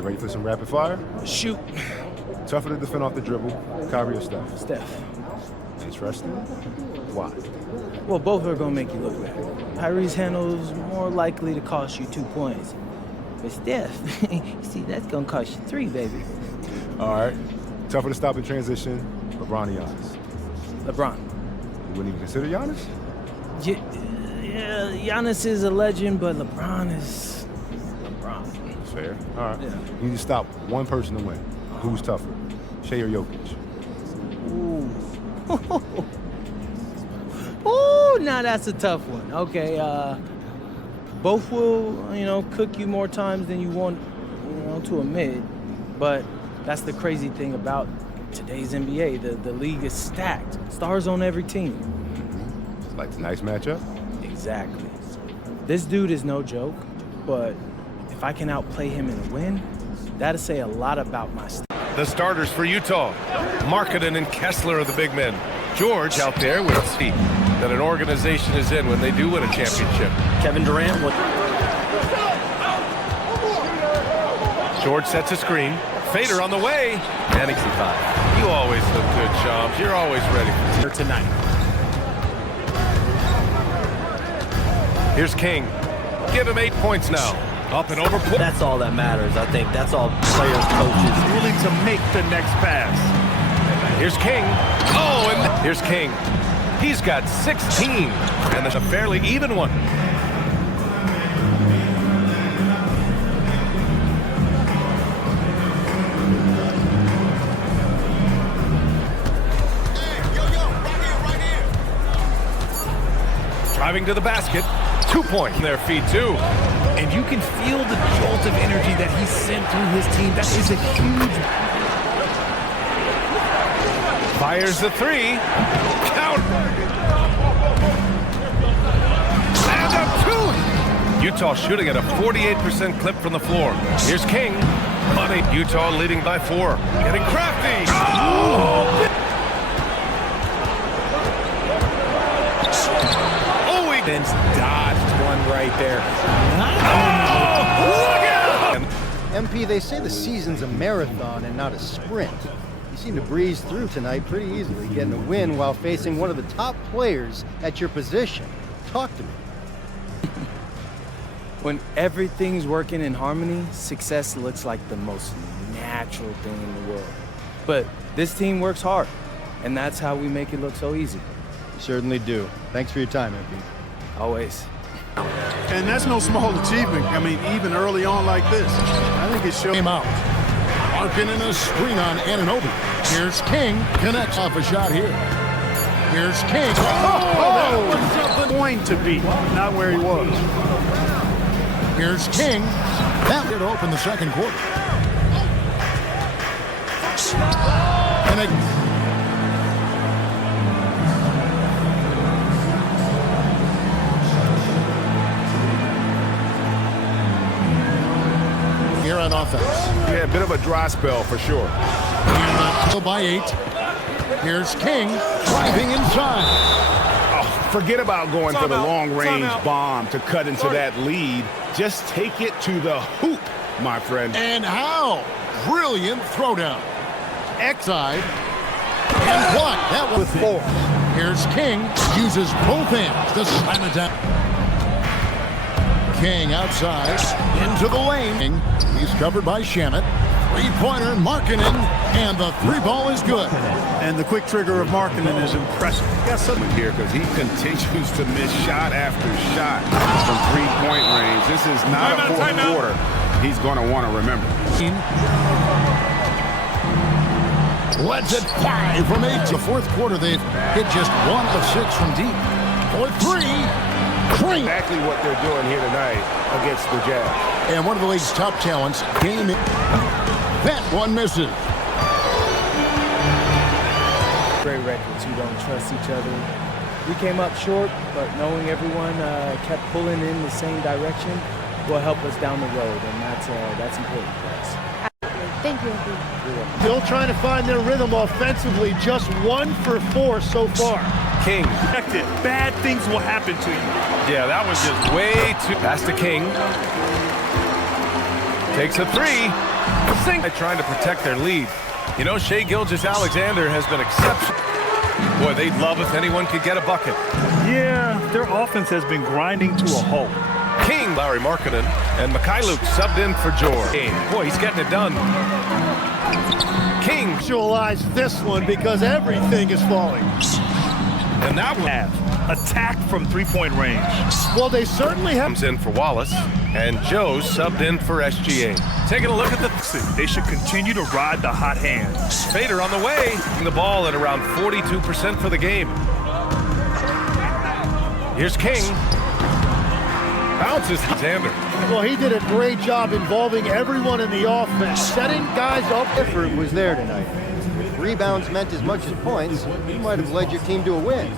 Ready for some rapid fire? Shoot. Tougher to defend off the dribble, Kyrie or Steph? Steph. Interesting. Why? Well, both are going to make you look bad. Kyrie's handle is more likely to cost you 2 points. But Steph, see, that's going to cost you 3, baby. All right. Tougher to stop in transition, LeBron or Giannis? LeBron. You wouldn't even consider Giannis? Yeah, Giannis is a legend, but LeBron is LeBron. Fair. All right. Yeah. You need to stop one person to win. Who's tougher, Shea or Jokic? Ooh. Ooh, now that's a tough one. Okay, both will, cook you more times than you want, to admit. But that's the crazy thing about today's NBA. The league is stacked. Stars on every team. It's like a nice matchup. Exactly. This dude is no joke, but if I can outplay him in a win, that'll say a lot about my style. The starters for Utah, Markkanen and Kessler are the big men. George out there with feet that an organization is in when they do win a championship. Kevin Durant. George sets a screen. Fader on the way. And 65. You always look good, Shams. You're always ready for tonight. Here's King. Give him 8 points now. Up and over. That's all that matters. I think that's all players, coaches. Willing to make the next pass. Here's King. Oh, and here's King. He's got 16, and there's a fairly even one. Driving to the basket. 2 points in their feet, too. And you can feel the jolt of energy that he sent through his team. That is a huge... Fires the 3. Count. And a 2. Utah shooting at a 48% clip from the floor. Here's King. Money. Utah leading by 4. Getting crafty. Oh! Vince dodged one right there. Oh! Look at him! MP, they say the season's a marathon and not a sprint. You seem to breeze through tonight pretty easily, getting a win while facing one of the top players at your position. Talk to me. When everything's working in harmony, success looks like the most natural thing in the world. But this team works hard, and that's how we make it look so easy. You certainly do. Thanks for your time, MP. Always. And that's no small achievement. I mean, even early on like this, I think it shows him out. Markkanen a screen on Anunoby. Here's King. Connects off a shot here. Here's King. that was something going to be, not where he was. Here's King. That did open the second quarter. And here on offense. Yeah, a bit of a dry spell for sure. By 8. Here's King driving inside. Oh, forget about going for the long-range bomb to cut into that lead. Just take it to the hoop, my friend. And how? Brilliant throwdown. X-side. And block. That was 4. Here's King. Uses both hands to slam it down. King outside, into the lane. He's covered by Shamit. Three-pointer, Markkanen, and the 3-ball is good. And the quick trigger of Markkanen is impressive. Got something here because he continues to miss shot after shot from three-point range. This is not a fourth quarter he's going to want to remember. Let's at 5 from 8. The fourth quarter, they've hit just 1 of 6 from deep. For 3. Exactly what they're doing here tonight against the Jazz. And one of the league's top talents, game it. That one misses. Great records who don't trust each other. We came up short, but knowing everyone kept pulling in the same direction will help us down the road, and that's important for us. Thank you. Still trying to find their rhythm offensively, just 1 for 4 so far. King. Bad things will happen to you. Yeah, that was just way too... Pass to King. Takes a three. Trying to protect their lead. You know, Shai Gilgeous-Alexander has been exceptional. Boy, they'd love if anyone could get a bucket. Yeah, their offense has been grinding to a halt. King, Larry Markkinen, and Mikhailuk subbed in for George. Boy, he's getting it done. King. Visualize this one because everything is falling. And that one attacked from three-point range. Well, they certainly have. comes in for Wallace, and Joe subbed in for SGA. Taking a look at the... They should continue to ride the hot hand. Fader on the way. The ball at around 42% for the game. Here's King. Bounces Xander. Well, he did a great job involving everyone in the offense, setting guys up. Effort was there tonight. If rebounds meant as much as points, you might have led your team to a win.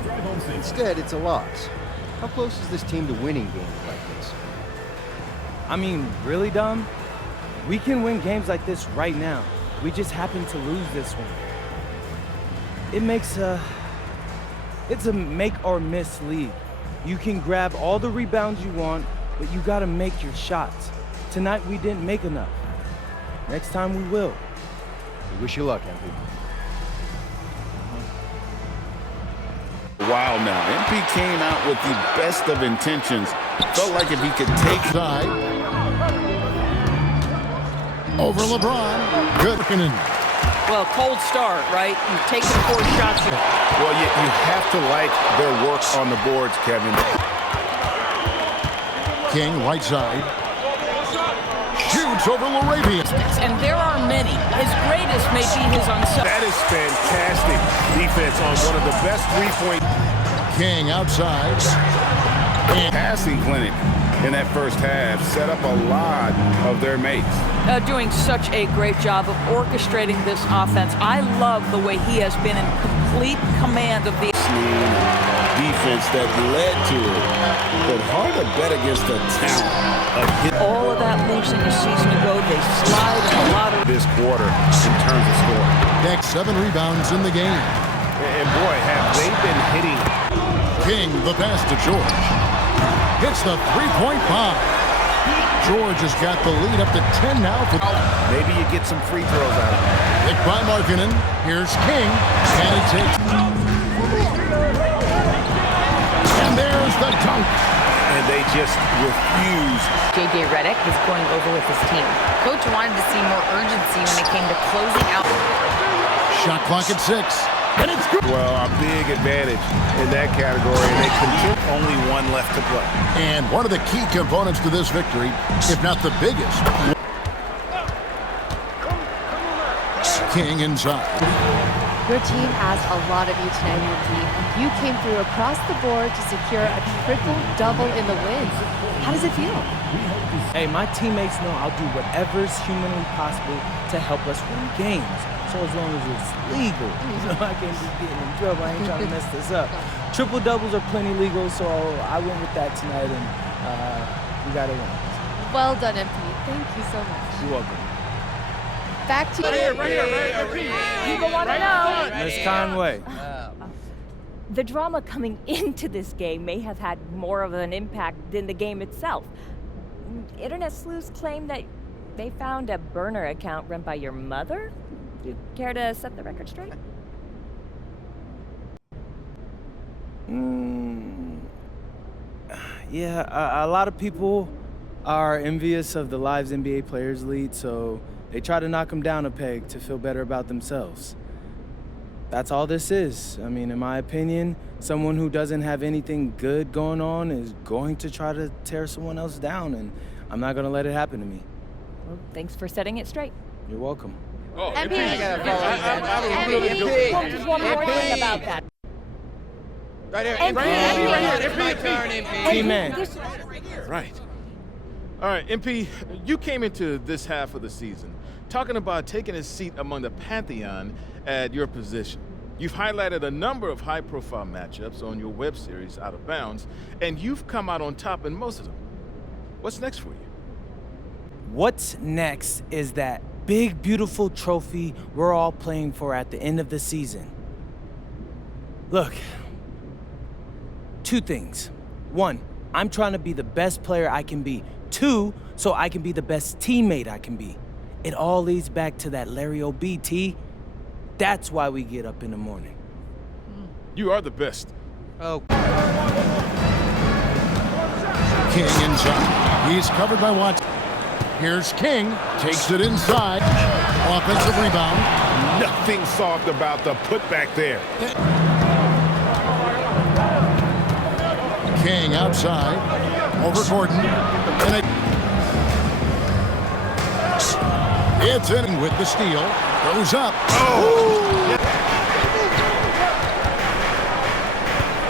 Instead, it's a loss. How close is this team to winning games like this? I mean, really, Dom? We can win games like this right now. We just happen to lose this one. It's a make or miss league. You can grab all the rebounds you want, but you gotta make your shots. Tonight, we didn't make enough. Next time, we will. We wish you luck, MP. Wow, now MP came out with the best of intentions. Felt like if he could take Side. Over LeBron. Good. Well, cold start, right? You've taken 4 shots. Well, you have to like their work on the boards, Kevin. King, right side. Shoots over Larabian. And there are many. His greatest may be his unsung. That is fantastic defense on one of the best three-point. King outside. And passing clinic in that first half set up a lot of their mates. Doing such a great job of orchestrating this offense. I love the way he has been in complete command of the Defense that led to it, but hard to bet against the talent of his. all of that losing a season ago. They slide in a lot of this quarter in terms of scoring. Next 7 rebounds in the game. And boy, have they been hitting. King, the pass to George. Hits the three-point bomb. George has got the lead up to 10 now. Maybe you get some free throws out of it. Picked by Markkinen. Here's King. And he takes. And there's the dunk. And they just refuse. J.J. Redick was going over with his team. Coach wanted to see more urgency when it came to closing out. Shot clock at 6. And it's good. Well, a big advantage in that category. And they continue. Only one left to play. And one of the key components to this victory, if not the biggest. King inside. Your team asked a lot of you tonight, MP. You came through across the board to secure a triple-double in the win. How does it feel? Hey, my teammates know I'll do whatever's humanly possible to help us win games. So as long as it's legal, I can't be getting in trouble. I ain't trying to mess this up. Triple doubles are plenty legal, so I went with that tonight, and we got to win. Well done, MP. Thank you so much. You're welcome. Back to you. Right here. People want to know. Miss Conway. The drama coming into this game may have had more of an impact than the game itself. Internet sleuths claim that they found a burner account run by your mother. Do you care to set the record straight? Yeah, a lot of people are envious of the Lives NBA Players League, so they try to knock them down a peg to feel better about themselves. That's all this is. I mean, in my opinion, someone who doesn't have anything good going on is going to try to tear someone else down, and I'm not going to let it happen to me. Well, thanks for setting it straight. You're welcome. Oh, MP. Just one more thing about that. Right here. MP. T-Man. Right. All right, MP, you came into this half of the season talking about taking a seat among the pantheon at your position. You've highlighted a number of high-profile matchups on your web series, Out of Bounds, and you've come out on top in most of them. What's next for you? What's next is that big, beautiful trophy we're all playing for at the end of the season. Look, 2 things. 1, I'm trying to be the best player I can be. 2, so I can be the best teammate I can be. It all leads back to that Larry O.B.T. That's why we get up in the morning. You are the best. Oh. King inside. He's covered by Watson. Here's King. Takes it inside. Offensive rebound. Nothing soft about the putback there. King outside. Over Gordon. And it's in with the steal. Goes up. Oh!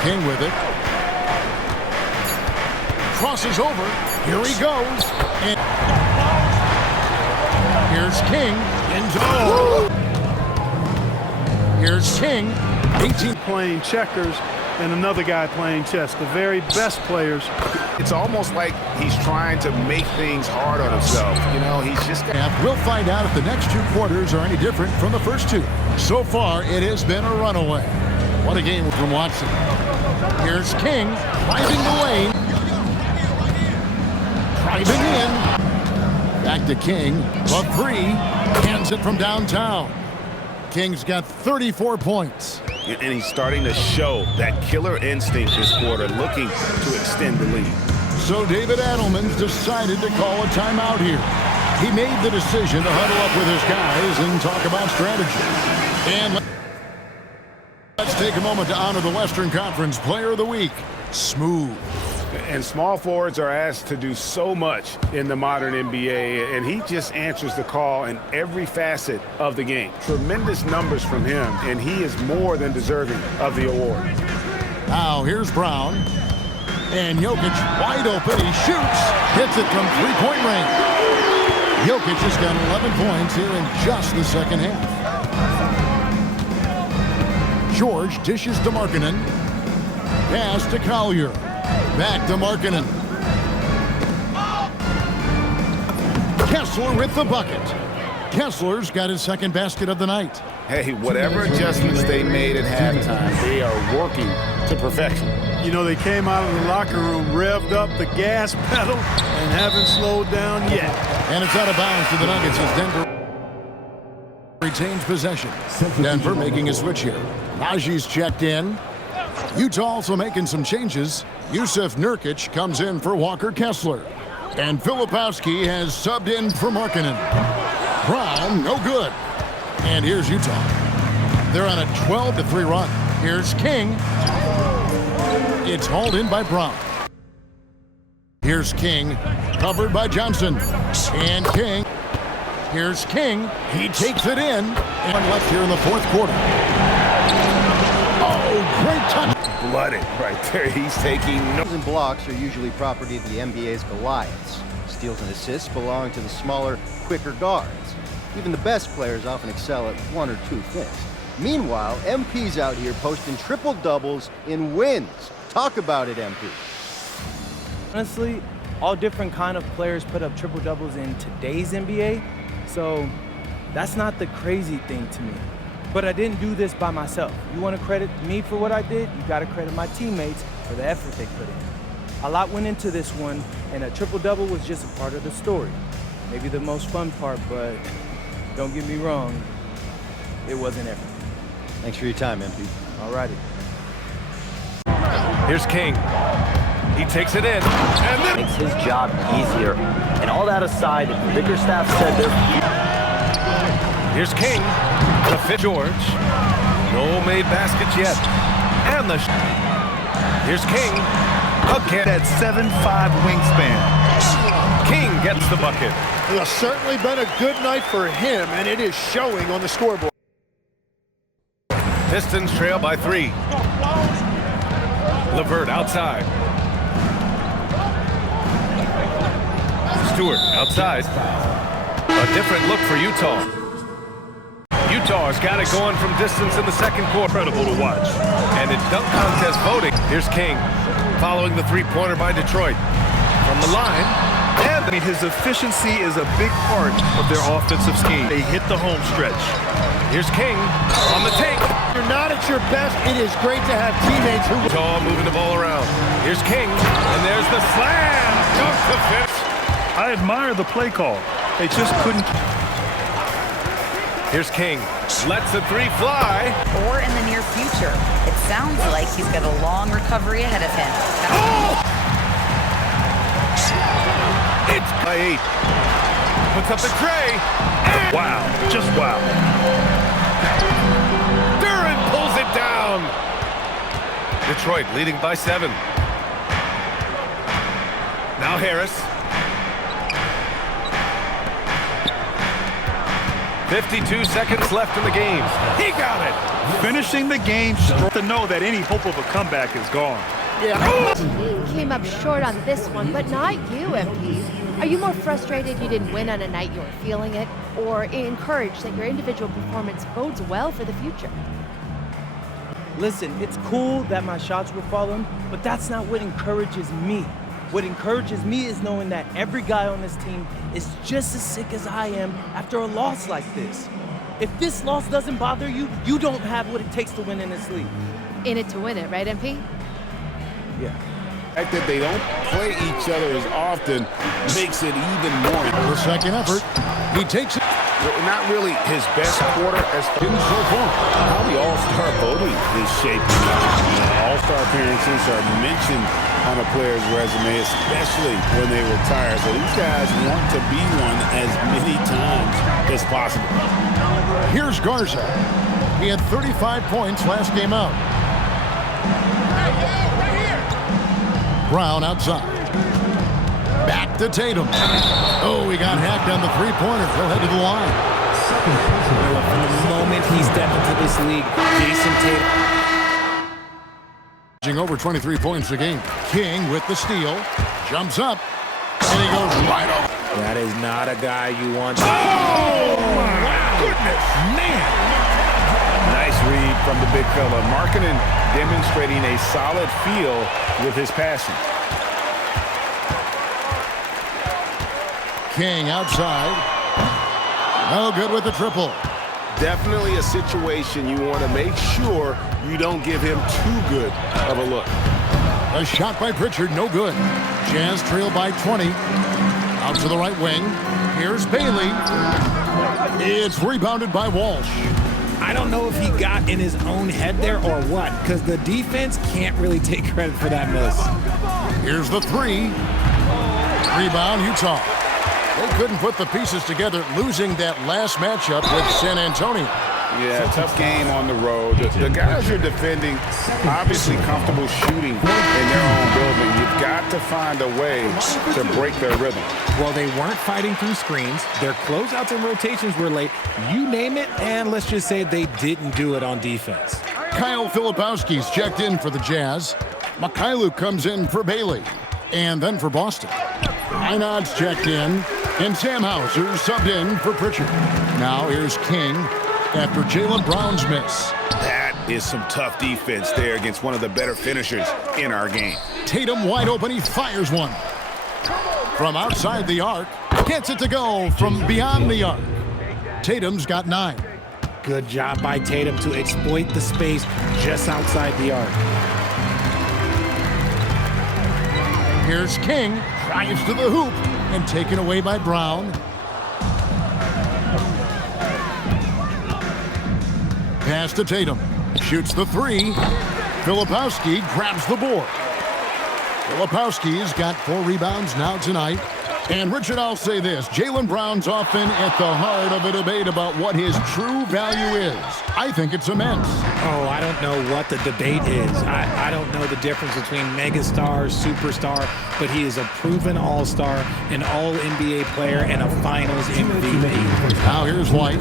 King with it. Crosses over. Here he goes. And here's King. Here's King. 18 playing checkers and another guy playing chess. The very best players. It's almost like he's trying to make things hard on himself. You know, he's just... We'll find out if the next 2 quarters are any different from the first 2. So far, it has been a runaway. What a game from Watson. Here's King, driving the lane. Driving in. Back to King. For 3. Hands it from downtown. King's got 34 points. And he's starting to show that killer instinct this quarter, looking to extend the lead. So David Adelman's decided to call a timeout here. He made the decision to huddle up with his guys and talk about strategy. And let's take a moment to honor the Western Conference Player of the Week, Smooth. And small forwards are asked to do so much in the modern NBA, and he just answers the call in every facet of the game. Tremendous numbers from him, and he is more than deserving of the award. Now here's Brown. And Jokic wide open. He shoots. Hits it from three-point range. Jokic has got 11 points here in just the second half. George dishes to Markkanen. Pass to Collier. Back to Markkanen. Kessler with the bucket. Kessler's got his second basket of the night. Hey, whatever adjustments they made at halftime, they are working to perfection. You know, they came out of the locker room, revved up the gas pedal, and haven't slowed down yet. And it's out of bounds to the Nuggets as Denver retains possession. Denver making a switch here. Najee's checked in. Utah also making some changes. Yusuf Nurkic comes in for Walker Kessler. And Filipowski has subbed in for Markkanen. Brown, no good. And here's Utah. They're on a 12-3 run. Here's King. It's hauled in by Brown. Here's King, covered by Johnson. And King. Here's King. He takes it in. And left here in the fourth quarter. Oh, great touch. Blooded right there. He's taking no... And blocks are usually property of the NBA's Goliaths. Steals and assists belong to the smaller, quicker guards. Even the best players often excel at one or two things. Meanwhile, MP's out here posting triple-doubles in wins. Talk about it, MP. Honestly, all different kind of players put up triple-doubles in today's NBA, so that's not the crazy thing to me. But I didn't do this by myself. You want to credit me for what I did, you got to credit my teammates for the effort they put in. A lot went into this one, and a triple-double was just a part of the story. Maybe the most fun part, but don't get me wrong, it wasn't everything. Thanks for your time, MP. All righty. Here's King. He takes it in. And then makes his job easier. And all that aside, Bickerstaff said they're... Here's King. The fit George. No made baskets yet. And the... Here's King. Again. That 7'5" wingspan. King gets the bucket. It has certainly been a good night for him, and it is showing on the scoreboard. Pistons trail by 3. LeVert outside. Stewart outside. A different look for Utah. Utah's got it going from distance in the second quarter. Incredible to watch. And in dunk contest voting, here's King following the three-pointer by Detroit. From the line, and I mean, his efficiency is a big part of their offensive scheme. They hit the home stretch. Here's King on the take. You're not at your best. It is great to have teammates who... Utah moving the ball around. Here's King, and there's the slam. Dunk to finish. I admire the play call. They just couldn't. Here's King. Lets the three fly. Or in the near future. It sounds like he's got a long recovery ahead of him. It's by 8. Puts up the tray. Wow, just wow. Duran pulls it down. Detroit leading by 7. Now Harris. 52 seconds left in the game. He got it. Finishing the game to know that any hope of a comeback is gone. The team came up short on this one, but not you, MP. Are you more frustrated you didn't win on a night you were feeling it, or encouraged that your individual performance bodes well for the future? Listen, it's cool that my shots were falling, but that's not what encourages me. What encourages me is knowing that every guy on this team is just as sick as I am after a loss like this. If this loss doesn't bother you, you don't have what it takes to win in this league. In it to win it, right, MP? Yeah. The fact that they don't play each other as often makes it even more. The second effort, he takes it. Not really his best quarter as so far. How the All-Star voting is shaping up. All-Star appearances are mentioned on a player's resume, especially when they retire. So these guys want to be one as many times as possible. Here's Garza. He had 35 points last game out. Brown outside. Back to Tatum. Oh, he got hacked on the three-pointer. He'll head to the line. From the moment he stepped into this league, Jason Tatum. Over 23 points a game. King with the steal. Jumps up. And he goes right over. That is not a guy you want to... Oh, my goodness. Man. Nice read from the big fella. Markkanen demonstrating a solid feel with his passing. King outside. No good with the triple. Definitely a situation you want to make sure you don't give him too good of a look. A shot by Pritchard, no good. Jazz trail by 20. Out to the right wing. Here's Bailey. It's rebounded by Walsh. I don't know if he got in his own head there or what, because the defense can't really take credit for that miss. Here's the three. Rebound, Utah. They couldn't put the pieces together, losing that last matchup with San Antonio. Yeah, tough game on the road. The guys are defending, obviously comfortable shooting in their own building. You've got to find a way to break their rhythm. Well, they weren't fighting through screens. Their closeouts and rotations were late. You name it, and let's just say they didn't do it on defense. Kyle Filipowski's checked in for the Jazz. Mikhailuk comes in for Bailey. And then for Boston. Einod's checked in. And Sam Hauser subbed in for Pritchard. Now here's King after Jaylen Brown's miss. That is some tough defense there against one of the better finishers in our game. Tatum wide open, he fires one. From outside the arc, gets it to go from beyond the arc. Tatum's got 9. Good job by Tatum to exploit the space just outside the arc. Here's King, drives to the hoop, and taken away by Brown. Pass to Tatum. Shoots the three. Filipowski grabs the board. Filipowski's got 4 rebounds now tonight. And Richard, I'll say this. Jaylen Brown's often at the heart of a debate about what his true value is. I think it's immense. Oh, I don't know what the debate is. I don't know the difference between megastar, superstar, but he is a proven all-star, an all-NBA player, and a finals MVP. Now here's White.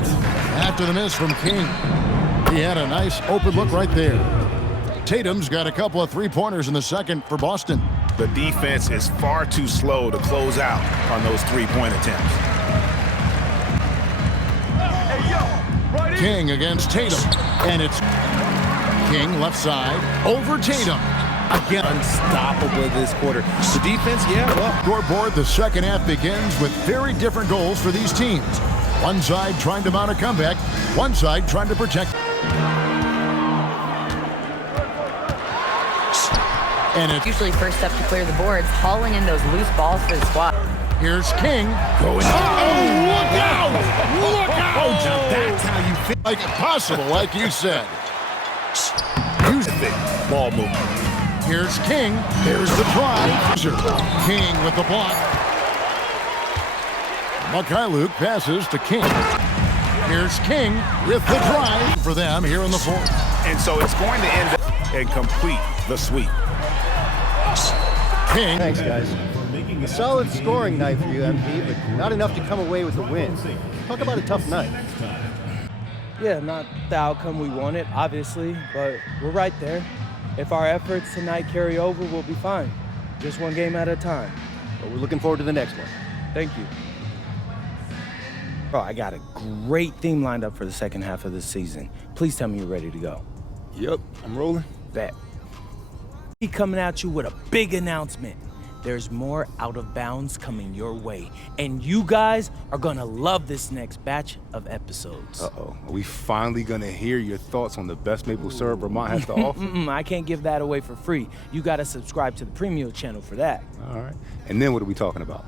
After the miss from King. He had a nice open look right there. Tatum's got a couple of three-pointers in the second for Boston. The defense is far too slow to close out on those three-point attempts. King against Tatum. And it's King left side over Tatum. Again, unstoppable this quarter. The defense, yeah, well. Scoreboard, the second half begins with very different goals for these teams. One side trying to mount a comeback, one side trying to protect. And it's usually first up to clear the boards, hauling in those loose balls for the squad. Here's King. Going. Oh, look out! Look Oh, out! now that's how you feel. Like possible, like you said. Use it. Ball movement. Here's King. Here's the drive. King with the block. Luke passes to King. Here's King with the drive for them here in the fourth. And so it's going to end up and complete the sweep. King. Thanks, guys. A solid scoring night for you, MP, but not enough to come away with a win. Talk about a tough night. Yeah, not the outcome we wanted, obviously, but we're right there. If our efforts tonight carry over, we'll be fine. Just one game at a time. But we're looking forward to the next one. Thank you. Bro, I got a great theme lined up for the second half of the season. Please tell me you're ready to go. Yep, I'm rolling. Bet. Be coming at you with a big announcement. There's more Out of Bounds coming your way, and you guys are gonna love this next batch of episodes. Uh-oh, are we finally gonna hear your thoughts on the best maple syrup Vermont has to offer? I can't give that away for free. You gotta subscribe to the premium channel for that. All right, and then what are we talking about?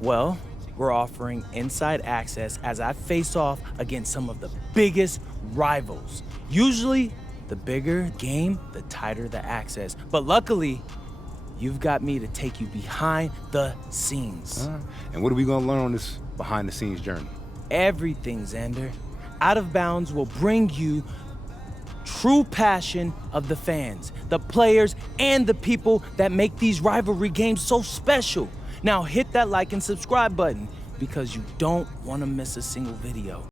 Well, we're offering inside access as I face off against some of the biggest rivals. Usually, the bigger game, the tighter the access. But luckily, you've got me to take you behind the scenes. And what are we gonna learn on this behind-the-scenes journey? Everything, Xander. Out of Bounds will bring you true passion of the fans, the players, and the people that make these rivalry games so special. Now hit that like and subscribe button because you don't want to miss a single video.